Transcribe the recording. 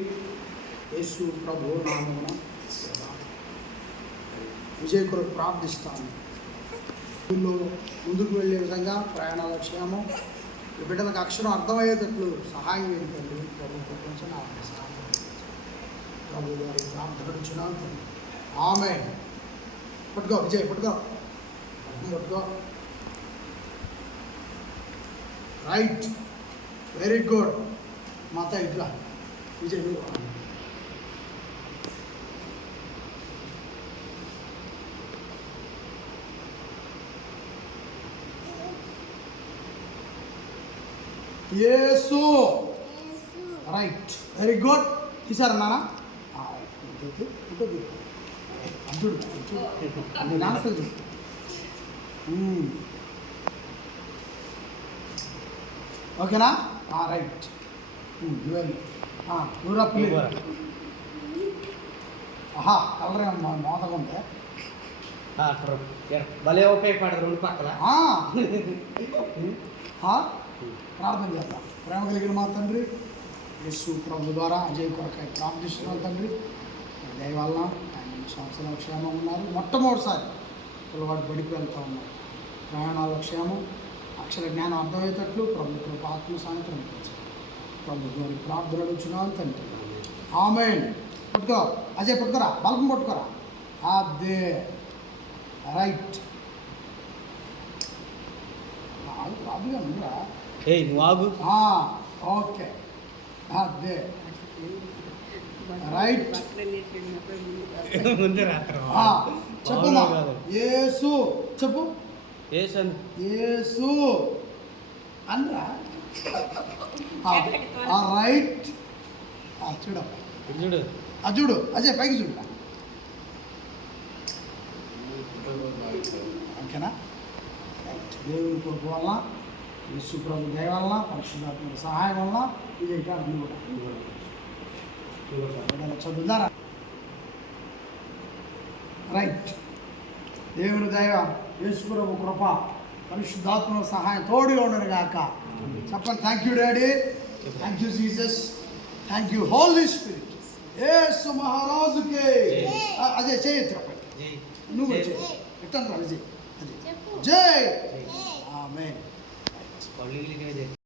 యేసు ప్రభు నామమున విజయ కొరకు ప్రార్థిస్తాను. వీళ్ళు ముందుకు వెళ్ళే విధంగా ప్రయాణాల క్షేమం, బిడ్డలకు అక్షరం అర్థమయ్యేటట్లు సహాయం ఏంటండి ప్రభు కొంచెం నాకు సహాయం ప్రభు గారి ప్రార్థించున్నాను తండ్రి. ఆమేన్. పట్టుకో విజయ్, పట్టుకో పట్టుకో. Right, very good. మాత ఇట్లా విజయ్ నువ్వు యేసు. Right, very good. తీసారు నాన్న. అర్జుడు నాన్న చూడు. ఓకేనా? రైట్. నూరా పిల్లి. కలర్ ఏమన్నా మోతగా ఉంటే భలే ఉపయోగపడదు రెండు పక్కల. ప్రార్థన చేద్దాం. ప్రేమ కలిగిన మా తండ్రి, యేసు ప్రభు ద్వారా అజయ్ కొరకై ప్రార్థిస్తున్నాం తండ్రి. దయ వలన ఆయన సంవత్సరాల క్షేమం ఉన్నారు. మొట్టమొదటిసారి పిల్లవాడు బడికి వెళ్తూ ఉన్నారు. ప్రయాణాల క్షేమం, అక్షర జ్ఞానం అర్థమయ్యేటట్లు ప్రభు కృప ఆత్మ సాయంత్రం ఇప్పించారు. ప్రభు గారి ప్రార్థన అడుగుచున్నాను తండ్రి. ఆమేన్. పట్టుకో అజయ్, పట్టుకోరా, బలకం పట్టుకోరా. అదే రైట్. ప్రార్థన ఉందిరా. నువ్వు ఆగు. ఓకే, అదే రైట్. చెప్పమ్మా. యేసు చెప్పు. యేసు అనరా. రైట్. చూడు చూడు, చూడు అజయ్, పైకి చూడు. ఓకేనా? రైట్. దేవుని కొరకు వలన, యేసు ప్రభు దయ వలన, పరిశుద్ధాత్మ సహాయం వలన ఇది ఇంకా అన్ని కూడా చదువుతారా. రైట్. దేవుని దయ, యేసు ప్రభు కృప, పరిశుద్ధాత్మ సహాయం తోడుగా ఉండను గాక. చెప్పండి. Thank you daddy, thank you Jesus, thank you Holy Spirit. యేసు మహారాజుకి. అజయ్ చేయొచ్చు, నువ్వు ఎట్టండి విజయ్. జై. ఆమేన్.